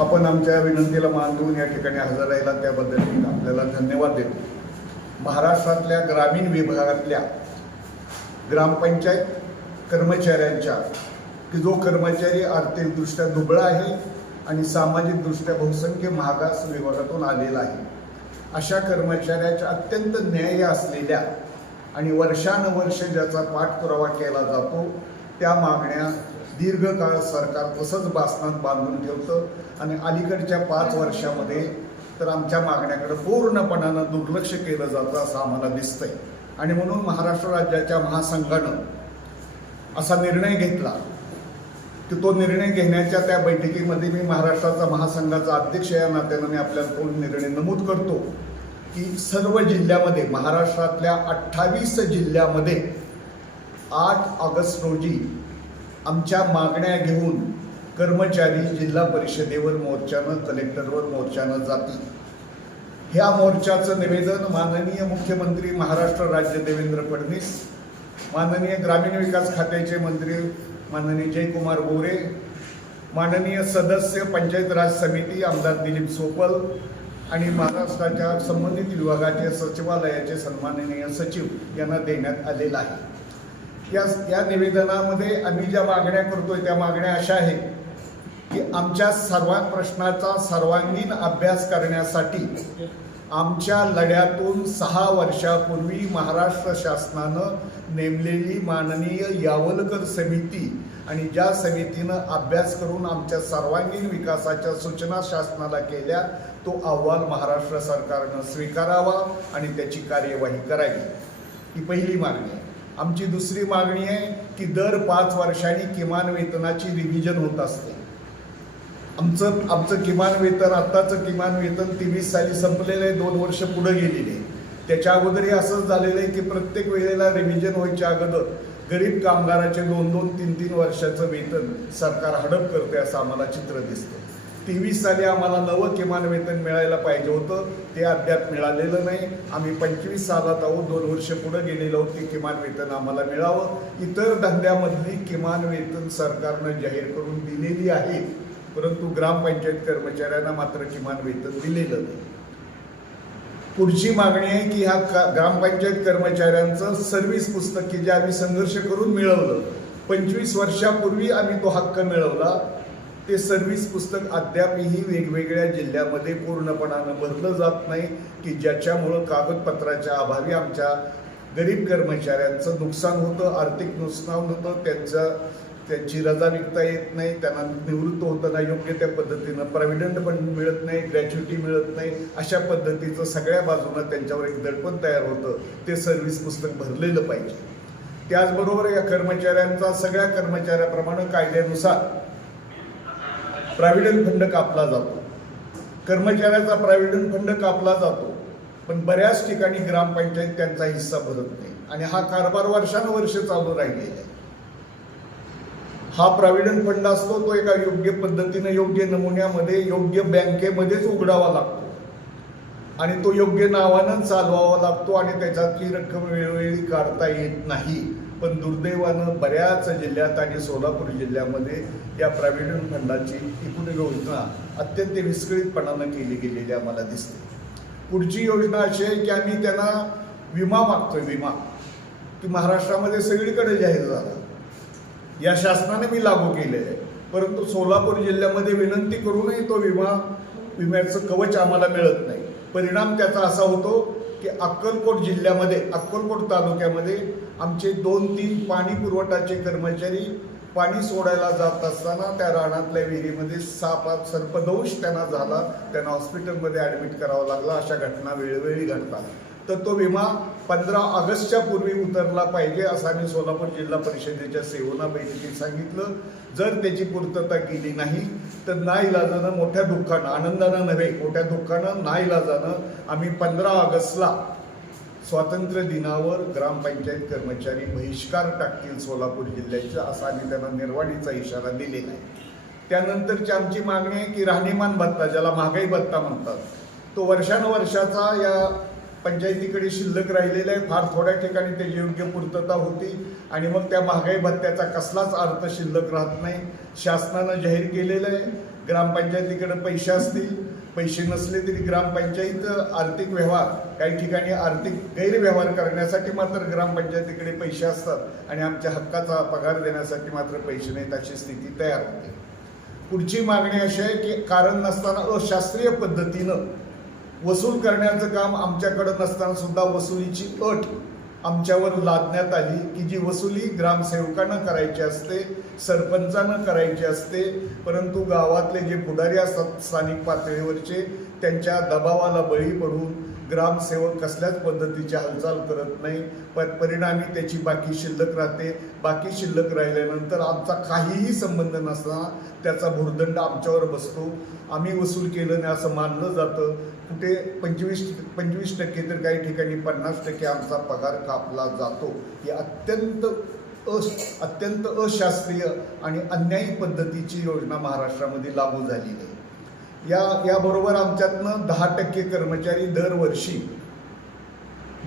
आपण आमच्या विनंतीला मान देऊन या ठिकाणी हजर राहिला. त्याबद्दल मी आपल्याला धन्यवाद देतो. महाराष्ट्रातल्या ग्रामीण विभागातल्या ग्रामपंचायत कर्मचाऱ्यांच्या की जो कर्मचारी आर्थिकदृष्ट्या दुबळा आहे आणि सामाजिकदृष्ट्या बहुसंख्य मागास विभागातून आलेला आहे अशा कर्मचाऱ्याच्या अत्यंत न्याय्य असलेल्या आणि वर्षानुवर्ष ज्याचा पाठपुरावा केला जातो त्या मागण्या दीर्घकाळ सरकार तसंच बासनात बांधून ठेवतं. आणि अलीकडच्या पाच वर्षामध्ये तर आमच्या मागण्याकडे पूर्णपणानं दुर्लक्ष केलं जातं असं आम्हाला दिसतंय. आणि म्हणून महाराष्ट्र राज्याच्या महासंघानं असा निर्णय घेतला. की तो निर्णय घेण्याच्या त्या बैठकीमध्ये मी महाराष्ट्राचा महासंघाचा अध्यक्ष या नात्यानं मी आपल्याला तो निर्णय नमूद करतो. की सर्व जिल्ह्यामध्ये महाराष्ट्रातल्या अठ्ठावीस जिल्ह्यामध्ये आठ ऑगस्ट रोजी आमच्या मागण्या घेऊन कर्मचारी जिल्हा परिषदेवर मोर्चानं कलेक्टरवर मोर्चानं जातील. ह्या मोर्चाचं निवेदन माननीय मुख्यमंत्री महाराष्ट्र राज्य देवेंद्र फडणवीस माननीय ग्रामीण विकास खात्याचे मंत्री माननीय जयकुमार गोरे माननीय सदस्य पंचायत राज समिती आमदार दिलीप सोपल आणि महाराष्ट्राच्या संबंधित विभागाचे सचिवालयाचे सन्माननीय सचिव यांना देण्यात आलेला आहे. या या निवेदनामध्ये आम्ही ज्या मागण्या करतोय त्या मागण्या अशा आहेत की आमच्या सर्व प्रश्नाचा सर्वांगीण अभ्यास करण्यासाठी आमच्या लढ्यातून सहा वर्षापूर्वी महाराष्ट्र शासनानं नेमलेली माननीय यावलकर समिती आणि ज्या समितीनं अभ्यास करून आमच्या सर्वांगीण विकासाच्या सूचना शासनाला केल्या तो अहवाल महाराष्ट्र सरकारनं स्वीकारावा आणि त्याची कार्यवाही करावी. ही पहिली मागणी आहे. आमची दुसरी मागणी आहे की दर पाच वर्षांनी किमान वेतनाची रिव्हिजन होत असते. आमचं आमचं किमान वेतन आत्ताचं किमान वेतन तेवीस साली संपलेलं आहे दोन वर्ष पुढं गेलेले त्याच्या अगोदरही असंच झालेलं आहे की प्रत्येक वेळेला रिव्हिजन व्हायच्या अगोदर गरीब कामगाराचे दोन दोन तीन तीन वर्षाचं वेतन सरकार हडप करते असं आम्हाला चित्र दिसतं तेवीस साली आम्हाला नवं किमान वेतन मिळायला पाहिजे होतं. ते अद्याप मिळालेलं नाही. आम्ही पंचवीस सालात आहोत. दोन वर्ष पुढं गेलेलो आहोत. ते किमान वेतन आम्हाला मिळावं. इतर धंद्यामधली किमान वेतन सरकारनं जाहीर करून दिलेली आहे. परंतु ग्रामपंचायत कर्मचाऱ्यांना मात्र किमान वेतन दिलेलं नाही. पुढची मागणी आहे की ह्या का- ग्रामपंचायत कर्मचाऱ्यांचं सर्व्हिस पुस्तक की जे आम्ही संघर्ष करून मिळवलं. पंचवीस वर्षापूर्वी आम्ही तो हक्क मिळवला. ते सर्व्हिस पुस्तक अद्यापही वेगवेगळ्या जिल्ह्यामध्ये पूर्णपणानं भरलं जात नाही की ज्याच्यामुळं कागदपत्राच्या अभावी आमच्या गरीब कर्मचाऱ्यांचं नुकसान होतं आर्थिक नुकसान होतं त्यांचं त्यांची रजा विकता येत नाही त्यांना निवृत्त होताना योग्य त्या पद्धतीनं प्रॉव्हिडंट पण मिळत नाही ग्रॅच्युटी मिळत नाही अशा पद्धतीचं सगळ्या बाजूनं त्यांच्यावर एक दडपण तयार होतं ते सर्व्हिस पुस्तक भरलेलं पाहिजे. त्याचबरोबर या कर्मचाऱ्यांचा सगळ्या कर्मचाऱ्याप्रमाणे कायद्यानुसार प्रॉव्हिडंट फंड कापला जातो. कर्मचाऱ्याचा प्रॉव्हिडंट फंड कापला जातो. पण बऱ्याच ठिकाणी ग्रामपंचायत त्यांचा हिस्सा भरत नाही. आणि हा कारभार वर्षानुवर्ष चालू राहिलेला आहे. हा प्रॉव्हिडंट फंड असतो तो एका योग्य पद्धतीने योग्य नमुन्यामध्ये योग्य बँकेमध्येच उघडावा लागतो. आणि तो योग्य नावानं चालवावा लागतो आणि त्याच्यातली रक्कम वेळोवेळी काढता येत नाही. पण दुर्दैवानं बऱ्याच जिल्ह्यात आणि सोलापूर जिल्ह्यामध्ये या प्रॉव्हिडंट फंडाची एकूण योजना अत्यंत विस्कळीतपणानं केली गेलेली आम्हाला दिसते. पुढची योजना अशी आहे की आम्ही त्यांना विमा मागतोय विमा. ती महाराष्ट्रामध्ये सगळीकडे जाहीर झाला. या शासनाने मी लागू केले आहे. परंतु सोलापूर जिल्ह्यामध्ये विनंती करूनही तो विमा विम्याचं कवच आम्हाला मिळत नाही. परिणाम त्याचा असा होतो की अक्कलकोट जिल्ह्यामध्ये अक्कलकोट तालुक्यामध्ये आमचे दोन तीन पाणी पुरवठाचे कर्मचारी पाणी सोडायला जात असताना त्या रानातल्या विहिरीमध्ये सापात सर्पदंश त्यांना झाला. त्यांना हॉस्पिटलमध्ये ॲडमिट करावं लागला. अशा घटना वेळोवेळी घडतात. तर तो विमा पंधरा ऑगस्टच्या पूर्वी उतरला पाहिजे असं आम्ही सोलापूर जिल्हा परिषदेच्या सेवना बैठकीत सांगितलं. जर त्याची पूर्तता केली नाही तर नाईलाजानं मोठ्या दुःखानं आनंदानं नव्हे मोठ्या दुःखानं नाईलाजानं आम्ही पंधरा ऑगस्टला स्वातंत्र्य दिनावर ग्रामपंचायत कर्मचारी बहिष्कार टाकतील सोलापूर जिल्ह्याचा असा आम्ही त्यांना निर्वाणीचा इशारा दिलेला आहे. त्यानंतरची आमची मागणी आहे की राहणीमान भत्ता ज्याला महागाई भत्ता म्हणतात तो वर्षानुवर्षाचा या पंचायतीकडे शिल्लक राहिलेलं आहे. फार थोड्या ठिकाणी त्याची योग्य पूर्तता होती. आणि मग त्या महागाई भत्त्याचा कसलाच अर्थ शिल्लक राहत नाही. शासनानं जाहीर केलेलं आहे. ग्रामपंचायतीकडे पैसे असतील. पैसे नसले तरी ग्रामपंचायत आर्थिक व्यवहार काही ठिकाणी आर्थिक गैरव्यवहार करण्यासाठी मात्र ग्रामपंचायतीकडे पैसे असतात. आणि आमच्या हक्काचा पगार देण्यासाठी मात्र पैसे नाहीत अशी स्थिती तयार होते. पुढची मागणी अशी आहे की कारण नसताना अशास्त्रीय पद्धतीनं वसूल करण्याचं काम आमच्याकडं नसताना सुद्धा वसुलीची अट आमच्यावर लादण्यात आली की जी वसुली ग्रामसेवकानं करायची असते सरपंचानं करायची असते परंतु गावातले जे पुढारी असतात स्थानिक पातळीवरचे त्यांच्या दबावाला बळी पडून ग्रामसेवक कसल्याच पद्धतीची हालचाल करत नाही. प परिणामी त्याची बाकी शिल्लक राहते. बाकी शिल्लक राहिल्यानंतर आमचा काहीही संबंध नसताना त्याचा भुर्दंड आमच्यावर बसतो. आम्ही वसूल केलं नाही असं मानलं जातं. कुठे पंचवीस पंचवीस टक्के तर काही ठिकाणी पन्नास टक्के आमचा पगार कापला जातो. ही अत्यंत अस अत्यंत अशास्त्रीय आणि अन्यायी पद्धतीची योजना महाराष्ट्रामध्ये लागू झाली आहे. या याबरोबर आमच्यातनं दहा टक्के कर्मचारी दरवर्षी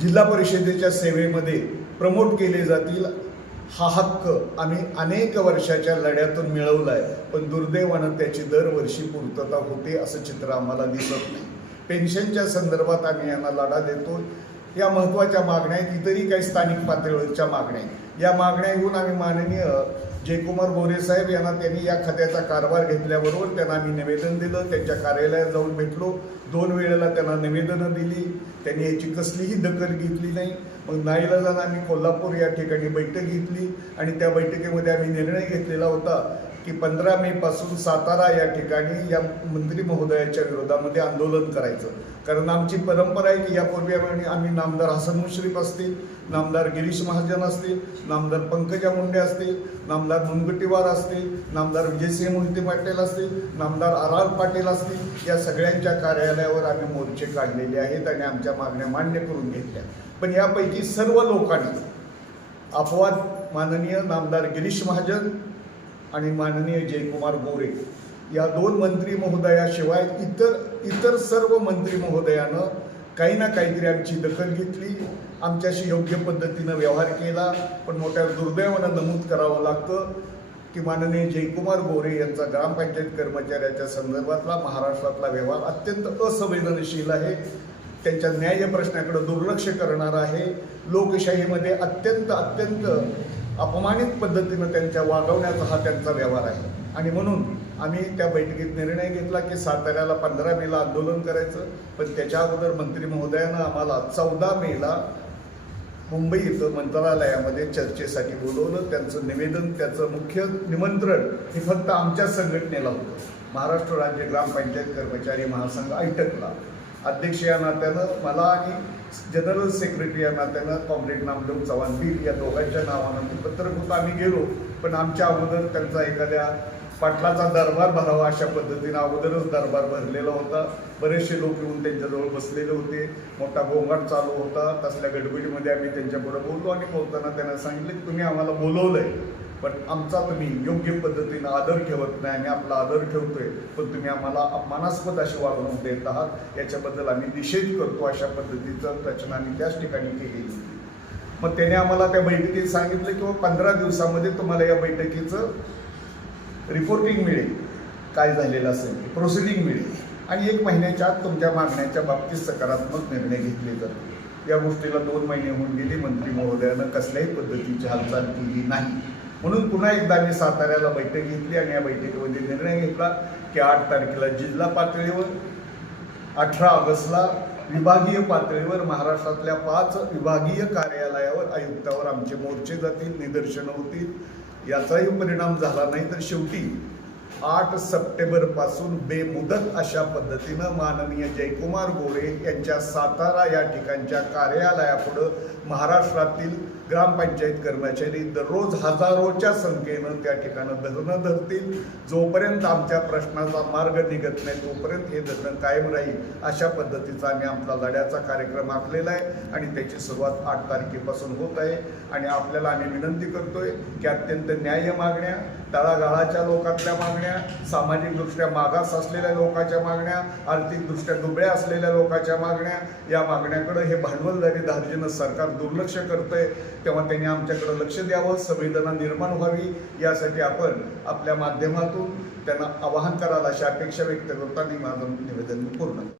जिल्हा परिषदेच्या सेवेमध्ये प्रमोट केले जातील हा हक्क आम्ही अनेक वर्षाच्या लढ्यातून मिळवला आहे पण दुर्दैवानं त्याची दरवर्षी पूर्तता होते असं चित्र आम्हाला दिसत नाही. पेन्शनच्या संदर्भात आम्ही यांना लढा देतो. या महत्त्वाच्या मागण्या आहेत इतरही काही स्थानिक पातळीवरच्या मागण्या आहेत. या मागण्या घेऊन आम्ही माननीय जयकुमार बोरे साहेब यांना त्यांनी या खात्याचा कारभार घेतल्याबरोबर त्यांना आम्ही निवेदन दिलं. त्यांच्या कार्यालयात जाऊन भेटलो. दोन वेळेला त्यांना निवेदनं दिली. त्यांनी याची कसलीही दखल घेतली नाही. मग नाईलाजानं आम्ही कोल्हापूर या ठिकाणी बैठक घेतली आणि त्या बैठकीमध्ये आम्ही निर्णय घेतलेला होता की पंधरा मे पासून सातारा या ठिकाणी या मंत्री महोदयाच्या विरोधामध्ये आंदोलन करायचं. कारण आमची परंपरा आहे की यापूर्वी आम्ही आम्ही नामदार हसन मुश्रीफ असतील नामदार गिरीश महाजन असतील नामदार पंकजा मुंडे असतील नामदार मुनगटीवार असतील नामदार विजयसिंह मोहिते पाटील असतील नामदार आराल पाटील असतील या सगळ्यांच्या कार्यालयावर आम्ही मोर्चे काढलेले आहेत आणि आमच्या मागण्या मान्य करून घेतल्या. पण यापैकी सर्व लोकांनी अपवाद माननीय नामदार गिरीश महाजन आणि माननीय जयकुमार गोरे या दोन मंत्री महोदयाशिवाय इतर इतर सर्व मंत्री महोदयानं काही ना काहीतरी आमची दखल घेतली. आमच्याशी योग्य पद्धतीनं व्यवहार केला. पण मोठ्या दुर्दैवानं नमूद करावं लागतं की माननीय जयकुमार गोरे यांचा ग्रामपंचायत कर्मचाऱ्याच्या संदर्भातला महाराष्ट्रातला व्यवहार अत्यंत असंवेदनशील आहे. त्यांच्या न्याय प्रश्नाकडे दुर्लक्ष करणार आहे. लोकशाहीमध्ये अत्यंत अत्यंत अपमानित पद्धतीनं त्यांच्या वागवण्याचा हा त्यांचा व्यवहार आहे. आणि म्हणून आम्ही त्या बैठकीत निर्णय घेतला की साताऱ्याला पंधरा मेला आंदोलन करायचं. पण त्याच्या अगोदर मंत्री महोदयानं आम्हाला चौदा मेला मुंबई इथं मंत्रालयामध्ये चर्चेसाठी बोलवलं. त्यांचं निवेदन त्याचं मुख्य निमंत्रण हे फक्त आमच्या संघटनेला होतं. महाराष्ट्र राज्य ग्रामपंचायत कर्मचारी महासंघ ऐटकला. अध्यक्ष या नात्यानं मला आणि जनरल सेक्रेटरी या नात्यानं कॉम्रेड नामदेव चव्हाण बीर या दोघांच्या नावानं ते पत्रक होतं आम्ही गेलो. पण आमच्या अगोदर त्यांचा एखाद्या पाटलाचा दरबार भरावा अशा पद्धतीनं अगोदरच दरबार भरलेला होता. बरेचसे लोक येऊन त्यांच्याजवळ बसलेले होते. मोठा गोंगाट चालू होता. तसल्या गडबडीमध्ये आम्ही त्यांच्यापुढे बोललो आणि बोलताना त्यांना सांगितलं की तुम्ही आम्हाला बोलवलंय. पण आमचा तुम्ही योग्य पद्धतीनं आदर ठेवत नाही आम्ही आपला आदर ठेवतोय पण तुम्ही आम्हाला अपमानास्पद अशी वागणूक देत आहात याच्याबद्दल आम्ही निषेध करतो अशा पद्धतीचं रचना आम्ही त्याच ठिकाणी केली मग त्याने आम्हाला त्या बैठकीत सांगितलं की हो, पंधरा दिवसामध्ये तुम्हाला या बैठकीचं रिपोर्टिंग मिळेल. काय झालेलं असेल प्रोसिडिंग मिळेल. आणि एक महिन्याच्या आत तुमच्या मागण्याच्या बाबतीत सकारात्मक निर्णय घेतले जातात या गोष्टीला दोन महिने होऊन गेले मंत्री महोदयानं कसल्याही पद्धतीची हालचाल केली नाही. म्हणून पुन्हा एकदा मी साताऱ्याला बैठक घेतली आणि या बैठकीमध्ये निर्णय घेतला की आठ तारखेला जिल्हा पातळीवर अठरा ऑगस्टला विभागीय पातळीवर महाराष्ट्रातल्या पाच विभागीय कार्यालयावर आयुक्तावर आमचे मोर्चे जातील निदर्शनं होतील. याचाही परिणाम झाला नाही तर शेवटी आठ सप्टेंबरपासून बेमुदत अशा पद्धतीनं माननीय जयकुमार गोरे यांच्या सातारा या ठिकाणच्या कार्यालयापुढं महाराष्ट्रातील ग्रामपंचायत कर्मचारी दररोज हजारोच्या संख्येनं त्या ठिकाणं धरणं धरतील. जोपर्यंत आमच्या प्रश्नाचा मार्ग निघत नाही तोपर्यंत हे धरणं कायम राहील अशा पद्धतीचा आम्ही आमचा लढ्याचा कार्यक्रम आखलेला आहे आणि त्याची सुरुवात आठ तारखेपासून होत आहे. आणि आपल्याला आम्ही विनंती करतोय की अत्यंत न्याय्य मागण्या तळागाळाच्या लोकातल्या मागण्या सामाजिकदृष्ट्या मागास असलेल्या लोकांच्या मागण्या आर्थिकदृष्ट्या दुबळ्या असलेल्या लोकांच्या मागण्या या मागण्याकडे हे भांडवलदारी धार्जिनं सरकार दुर्लक्ष करतंय. तेव्हा त्यांनी आमच्याकडं लक्ष द्यावं संवेदना निर्माण व्हावी यासाठी आपण आपल्या माध्यमातून त्यांना आवाहन कराल अशा अपेक्षा व्यक्त करताना माझं निवेदन पूर्ण